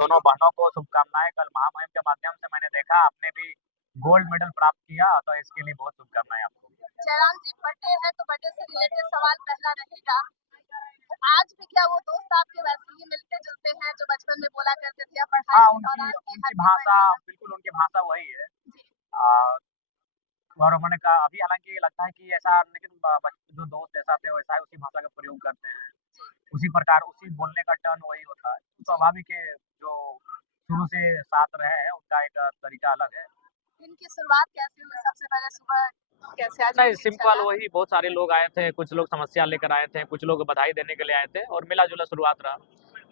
दोनों बहनों को शुभकामनाएँ। कल महामहिम के माध्यम से मैंने देखा आपने भी गोल्ड मेडल प्राप्त किया, तो इसके लिए बहुत शुभकामनाएँ आपको। जयराम जी, बर्थडे है तो बर्थडे से रिलेटेड सवाल पहला रहेगा। आज भी क्या वो दोस्त आपके वैसे ही मिलते-जुलते हैं जो बचपन में बोला करते थे या पढ़ाई हाँ, के उनकी दौरान कि उनकी हैप्पी भाषा बर्थडे? बिल्कुल उनकी भाषा वही है। जी, अ, और मैंने कहा अभी हालाँकि लगता है कि ऐसा लेकिन ब बच जो दोस्त जैसा थे वैसा ही उसी भाषा का प्रयोग करते हैं। जी। उसी प्रकार उसी बोलने का टर्न वही होता है। स्वाभाविक है जो शुरू से साथ रहे हैं उनका एक तरीका अलग है। दिन की शुरुआत कैसे हुई? सबसे पहले सुबह कैसे आज का नहीं, दिन सिंपल चला? वही बहुत सारे लोग आए थे, कुछ लोग समस्या लेकर आए थे, कुछ लोग बधाई देने के लिए आए थे और मिला-जुला शुरुआत रहा।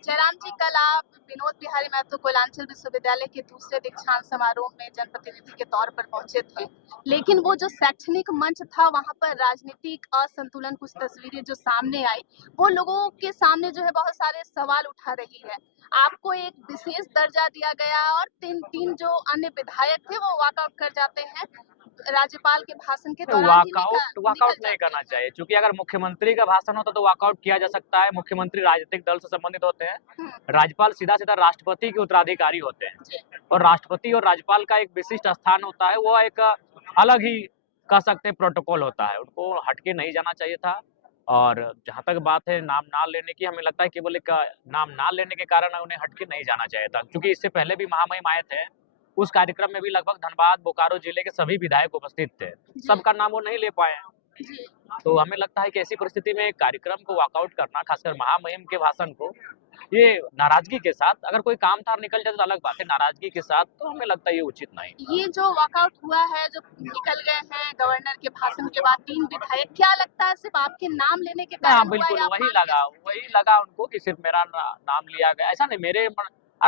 जयराम जी, कल आप विनोद बिहारी महतो कोयलांचल विश्वविद्यालय के दूसरे दीक्षांत समारोह में जनप्रतिनिधि के तौर पर पहुंचे थे, लेकिन वो जो शैक्षणिक मंच था वहां पर राजनीतिक असंतुलन कुछ तस्वीरें जो सामने आई, वो लोगों के सामने जो है बहुत सारे सवाल उठा रही है। आपको एक विशेष दर्जा दिया गया और तीन तीन जो अन्य विधायक थे वो वॉकआउट कर जाते हैं, राज्यपाल के भाषण के नहीं, दौरान ही वॉकआउट निकल वॉकआउट नहीं जाते करना हैं। चाहिए क्योंकि अगर मुख्यमंत्री का भाषण होता तो वॉकआउट किया जा सकता है। मुख्यमंत्री राजनीतिक दल से संबंधित होते हैं। हम्म, राज्यपाल सीधा-सीधा राष्ट्रपति के उत्तराधिकारी होते हैं जी, और राष्ट्रपति और राज्यपाल का एक विशिष्ट स्थान होता है, वो एक अलग ही कह सकते हैं प्रोटोकॉल होता है। उनको हट के नहीं जाना चाहिए था और जहाँ तक बात है नाम ना लेने की, हमें लगता है केवल एक नाम ना लेने के कारण उन्हें हट के नहीं जाना चाहिए था क्योंकि इससे पहले भी महामहिम आए थे। उस कार्यक्रम में भी लगभग धनबाद, बोकारो जिले के सभी विधायक उपस्थित थे। जी, सबका नाम वो नहीं ले पाए। जी, तो हमें लगता है कि ऐसी परिस्थिति में कार्यक्रम को वॉकआउट करना, खासकर महामहिम के भाषण को, ये नाराज़गी के साथ अगर कोई काम था निकल जाए तो अलग बात है, नाराज़गी के साथ तो हमें लगता है ये उचित नहीं। ये जो वॉकआउट हुआ है, जो निकल गए हैं गवर्नर के भाषण के बाद 3 विधायक, क्या लगता है सिर्फ़ आपके नाम लेने के हाँ, कारण हुआ बिल्कुल या आप मान भी सकते वही हैं? लगा उनको कि सिर्फ़ मेरा नाम लिया गया। ऐसा नहीं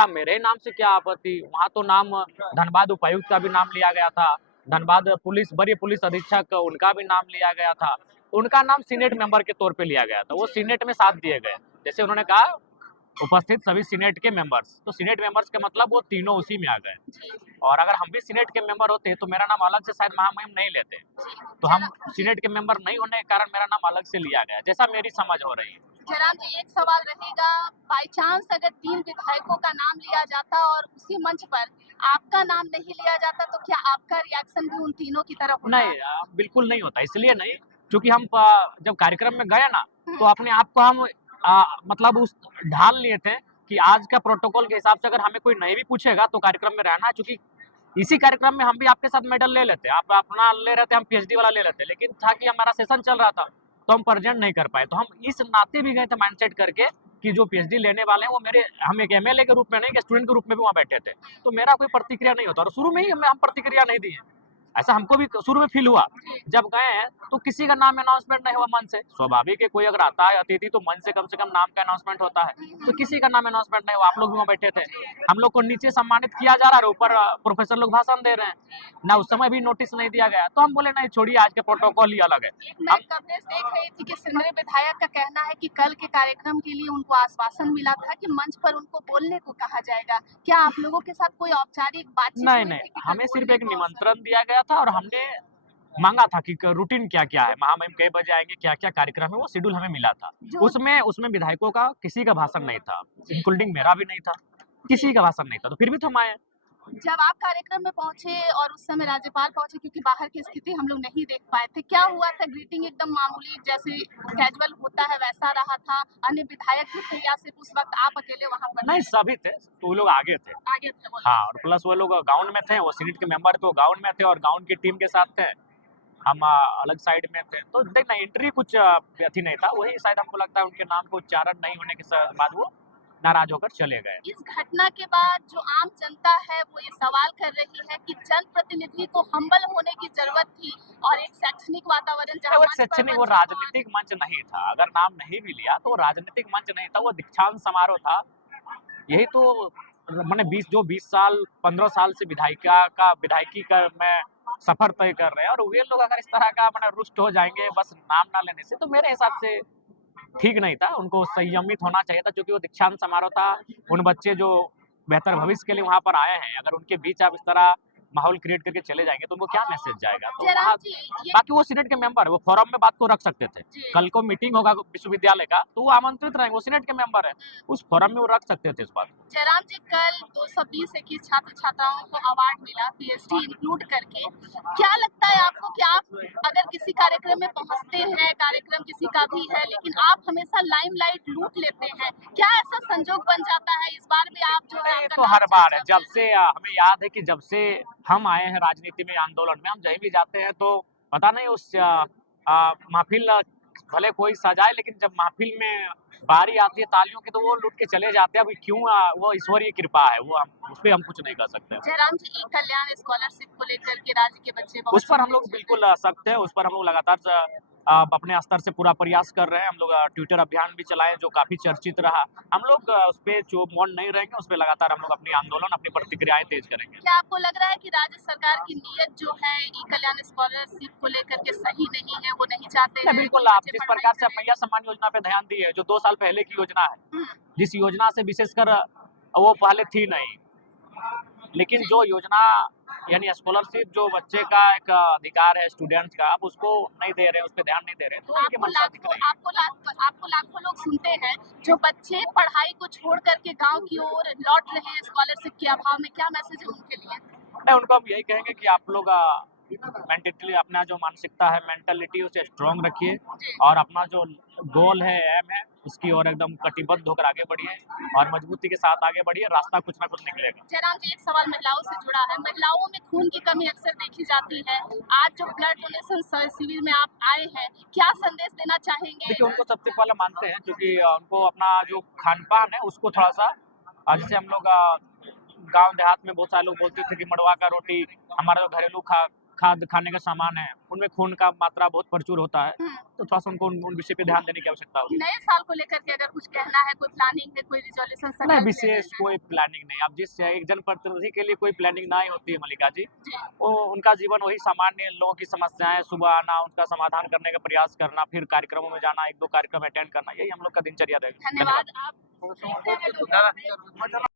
मेरे नाम से क्या आपत्ति? वहाँ तो नाम धनबाद उपायुक्त का भी नाम लिया गया था। धनबाद वरीय पुलिस अधीक्षक उनका भी नाम लिया गया था। उनका नाम सीनेट मेंबर के तौर पे लिया गया था। वो जी, सीनेट में साथ दिए गए। जैसे उन्होंने कहा उपस्थित सभी सीनेट के मेंबर्स, तो सीनेट मेंबर्स का मतलब वो तीनों उसी में आ गए। जी, और अगर हम भी सीनेट के मेंबर होते तो मेरा नाम अलग से शायद महामहिम नहीं लेते। जी। तो हम जी, सीनेट के मेंबर नहीं होने के कारण मेरा नाम अलग से लिया गया, जैसा मेरी समझ हो रही है। जयराम जी, एक सवाल रहेगा, बाय चांस अगर 3 विधायकों का नाम लिया जाता और उसी मंच पर आपका नाम नहीं लिया जाता, तो क्या आपका रिएक्शन भी उन तीनों की तरह होता? नहीं बिल्कुल नहीं होता, इसलिए नहीं क्योंकि हम जब कार्यक्रम में गए ना, हुँ, तो अपने आप को हम मतलब उस ढाल लिए थे कि आज का प्रोटोकॉल के हिसाब से अगर हमें कोई नहीं भी पूछेगा तो कार्यक्रम में रहना है क्योंकि इसी कार्यक्रम में हम भी आपके साथ मेडल ले लेते। आप अपना ले रहे थे, हम पीएचडी वाला ले लेते। लेकिन था कि हमारा सेशन चल रहा था, तो हम प्रेज़ेंट नहीं कर पाए। तो हम इस नाते भी गए थे माइंडसेट करके कि जो पीएचडी लेने वाले हैं वो हम एक एमएलए के रूप में नहीं, एक स्टूडेंट के रूप में भी वहाँ बैठे थे। तो मेरा कोई प्रतिक्रिया नहीं होता और शुरू में ही हम प्रतिक्रिया नहीं दी है। ऐसा हमको भी शुरू में फ़ील हुआ। जी, जब गए हैं तो किसी का नाम अनाउंसमेंट नहीं हुआ मन से। स्वाभाविक है कोई अगर आता है अतिथि तो मन से कम नाम का अनाउंसमेंट होता है। हुँ, तो हुँ, किसी का नाम अनाउंसमेंट नहीं हुआ, आप लोग भी वहाँ बैठे थे। जी, हम लोग को नीचे सम्मानित किया जा रहा है और ऊपर प्रोफ़ेसर लोग भाषण दे रहे हैं। ना उस समय भी नोटिस नहीं दिया गया। तो हम बोले नहीं छोड़िए आज के प्रोटोकॉल ही अलग है। एक मैं हम कवरेज देख रही थी कि सिमरे विधायक का कहना है कि कल के कार्यक्रम के लिए उनको आश्वासन मिला था कि मंच पर उनको बोलने को कहा जाएगा। क्या आप लोगों के साथ कोई औपचारिक बातचीत नहीं, हुई नहीं, थी कि कल हमें सिर्फ़ बोलने एक को अवसर निमंत्रण दिया गया था और हमने माँगा था कि क रूटीन क्या-क्या है, महामहिम कई बजे आएँगे, क्या-क्या कार्यक्रम है, वो शेड्यूल हमें मिला था। जो उसमें विधायकों का किसी का भाषण नहीं था, जी, इंक्लूडिंग मेरा भी नहीं था, जी। किसी का भाषण नहीं था, तो फिर भी तो हम आए। जब आप कार्यक्रम में पहुँचे और उस समय राज्यपाल पहुँचे क्योंकि बाहर की स्थिति हम लोग नहीं देख पाए थे, क्या हुआ था? ग्रीटिंग एकदम मामूली जैसे कैजुअल होता है वैसा रहा था? अन्य विधायक भी थे या सिर्फ़ उस वक़्त आप अकेले वहाँ पर नहीं, थे? सभी थे, तो वो लोग आगे थे। आगे थे वो लोग। हाँ, और प्लस वो लोग गाउन में थे, वो सीनेट के मेंबर तो गाउन में थे और गाउन की टीम के साथ थे। हम अलग साइड में थे। तो देखना एंट्री कुछ अथी नहीं था, वही शायद हमको लगता है उनके नाम का उच्चारण नहीं होने के बाद वो नाराज़ होकर चले गए। इस घटना के बाद जो आम जनता है वो ये सवाल कर रही है कि जनप्रतिनिधि को हम्बल होने की ज़रूरत थी और एक शैक्षणिक वातावरण नहीं, जहाँ वो एक मंच पर शैक्षणिक वो बच्चों को राजनीतिक मंच नहीं था। अगर नाम नहीं भी लिया तो वो राजनीतिक मंच नहीं था, वो दीक्षांत समारोह था। यही तो मैंने 20 साल 15 साल से विधायकी का मैं सफ़र तय कर रहे हैं और वे लोग अगर इस तरह का रुष्ट हो जाएँगे बस नाम ना लेने से, तो मेरे हिसाब से ठीक नहीं था। उनको संयमित होना चाहिए था क्योंकि वो दीक्षांत समारोह था। उन बच्चे जो बेहतर भविष्य के लिए वहाँ पर आए हैं, अगर उनके बीच आप इस तरह माहौल क्रिएट करके चले जाएंगे तो उनको क्या मैसेज जाएगा। तो जयराम वहाँ जी ये बाकी वो सीनेट के मेंबर है, वो फोरम में बात को रख सकते थे। जी कल को मीटिंग होगा विश्वविद्यालय का तो वो आमंत्रित रहेंगे, वो सीनेट के मेंबर है, उस फोरम में वो रख सकते थे इस बात को। जयराम जी कल 220 21 छात्र छात्राओं को अवार्ड मिला पीएचडी इंक्लूड करके। क्या लगता है आपको कि आप अगर किसी कार्यक्रम में पहुंचते हैं, कार्यक्रम किसी का भी है, लेकिन आप हमेशा लाइमलाइट लूट लेते हैं, क्या ऐसा संजोग बन जाता है इस बार भी आप जो है नहीं, आपका तो नाम हर बार है। चर्चा जब से हमें याद है कि जब से हम आए हैं राजनीति में, आंदोलन में, हम कहीं भी जाते हैं तो पता नहीं उस महफिल भले कोई सजाए, लेकिन जब महफिल में बारी आती है तालियों की तो वो लुट के चले जाते हैं। अभी क्यों वो ईश्वरीय कृपा है, वो हम उस पे हम कुछ नहीं कर सकते। जयराम जी ई कल्याण स्कॉलरशिप को लेकर के राज्य के बच्चे बहुत उस पर हम चिंतित लोग हैं। बिल्कुल सख्त है, उस पर हम लोग लगातार अपने स्तर से पूरा प्रयास कर रहे हैं। हम लोग ट्विटर अभियान भी चलाए जो काफी चर्चित रहा। हम लोग उस पे जो मौन नहीं रहेंगे, उस पे लगातार हम लोग अपनी आंदोलन, अपनी प्रतिक्रियाएं तेज करेंगे। क्या आपको लग रहा है कि राज्य सरकार की नीयत जो है ई कल्याण स्कॉलरशिप को लेकर के सही नहीं है, वो नहीं चाहते नहीं, हैं बिल्कुल कि आप बच्चे जिस पढ़ाई प्रकार से करें? मैया सम्मान योजना पे ध्यान दिए है, जो 2 साल पहले की योजना है, हम्म, जिस योजना से विशेषकर वो पहले थी नहीं, लेकिन जो योजना यानी स्कॉलरशिप जो बच्चे का एक अधिकार है स्टूडेंट्स का, अब उसको नहीं दे रहे हैं, उस पे ध्यान नहीं दे रहे हैं, तो उनकी मंशा दिख रही है। आपको लाखों लोग सुनते हैं जो बच्चे पढ़ाई को छोड़ करके गांव की ओर लौट रहे हैं स्कॉलरशिप के अभाव में, क्या मैसेज है उनके लिए? नहीं, उनको हम यही कहेंगे कि आप लोग मेंटली अपना जो मानसिकता है, मेंटालिटी उसे स्ट्रांग रखिए और अपना जो गोल है, एम है, उसकी ओर एकदम कटिबद्ध होकर आगे बढ़िए और मजबूती के साथ आगे बढ़िए, रास्ता कुछ ना कुछ निकलेगा। जयराम जी एक सवाल महिलाओं से जुड़ा है। महिलाओं में खून की कमी अक्सर देखी जाती है। आज जो ब्लड डोनेशन शिविर में आप आए हैं, क्या संदेश देना चाहेंगे? देखिए, उनको सबसे पहले मानते हैं क्योंकि उनको अपना जो खान-पान है उसको थोड़ा-सा जैसे हम लोग गाँव देहात में बहुत सारे लोग बोलते थे कि मड़ुआ का रोटी, हमारा जो घरेलू खाद्य खाने का सामान है, उनमें खून का मात्रा बहुत प्रचुर होता है, हम्म, तो थोड़ा-सा उनको उन विषय पे ध्यान देने की आवश्यकता होगी। नए साल को लेकर के अगर कुछ कहना है, कोई प्लानिंग है, कोई रिजोल्यूशन नहीं, संकल्प विशेष लेना है? कोई प्लानिंग नहीं। अब जिस एक जनप्रतिनिधि के लिए कोई प्लानिंग ना ही होती है मल्लिका जी, जी वो उनका जीवन वही सामान्य लोगों की समस्याएँ, सुबह आना, उनका समाधान करने का प्रयास करना, फिर कार्यक्रमों में जाना, 1-2 कार्यक्रम अटेंड करना, यही हम लोग का दिनचर्या रहेगा। धन्यवाद। धन्यवाद आप